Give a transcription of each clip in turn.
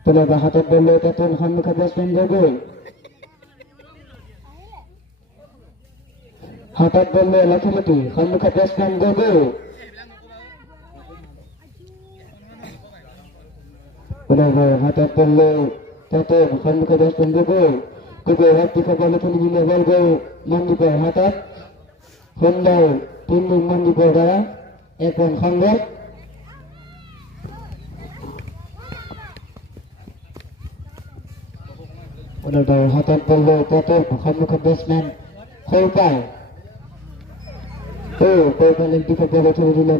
Penaga hatat bola tatun hamka batsman gogo. Hatat bola laki-laki hamka batsman gogo. Penaga hatat bola tatun hamka batsman gogo. Gogo hati ka bola tuni bila bal go mandi pa hatat. Hondai tinding mandi pa daya. Ekon hanggat. Penaga hatat bola tatun hamka batsman Kolpai. Kolpai lagi ka bola tuni bila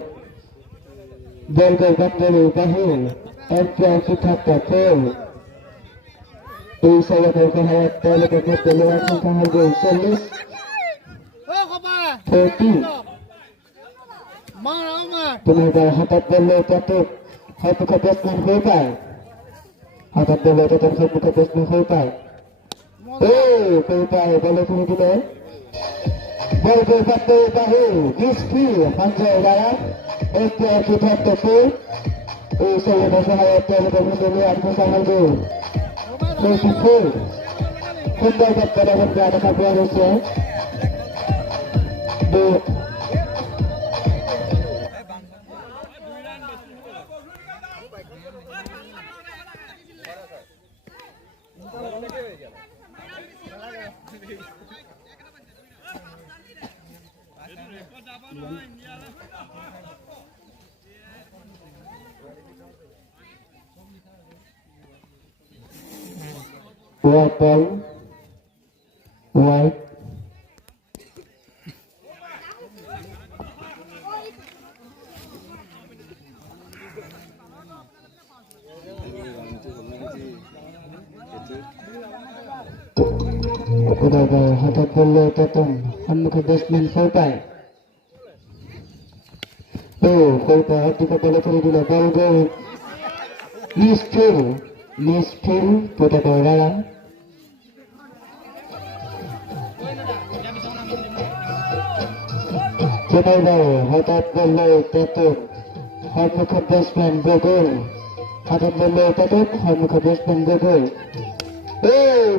bal go bandari bahil. MPL kita tahu. Saya berharap dapat melewati keharga selis 30. Penaga hatat bola tatun hamka batsman Kolpai. Hatat bola tatun hamka batsman Kolpai. Kolpai bola tuni bila bal go bandari bahil. Rizky Panjai Raya. MPL kita tahu. Saya berharap dapat melewati keharga 34. Kembali kepada negara Papua Rusia. Weapon white Penaga hatat bola tatun hamka batsman Kolpai. Kolpai hati ka bola tuni bila bal go Misfil Penaga Raya. Penaga hatat bola tatun hamka batsman Gogol. Hatat bola tatun hamka batsman Gogol.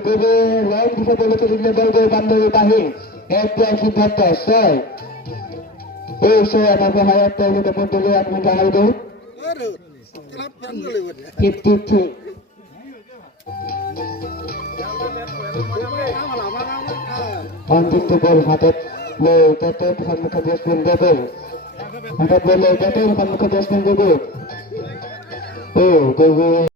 Gogo lain kita bola tuni bila bal go bandari bahil. MPL kita selesai. Saya berharap dapat melewati keharga 53. Antik tu bol hatat bola tatun hamka batsman Gogol. Hatat bola tatun hamka batsman Gogol. Gogo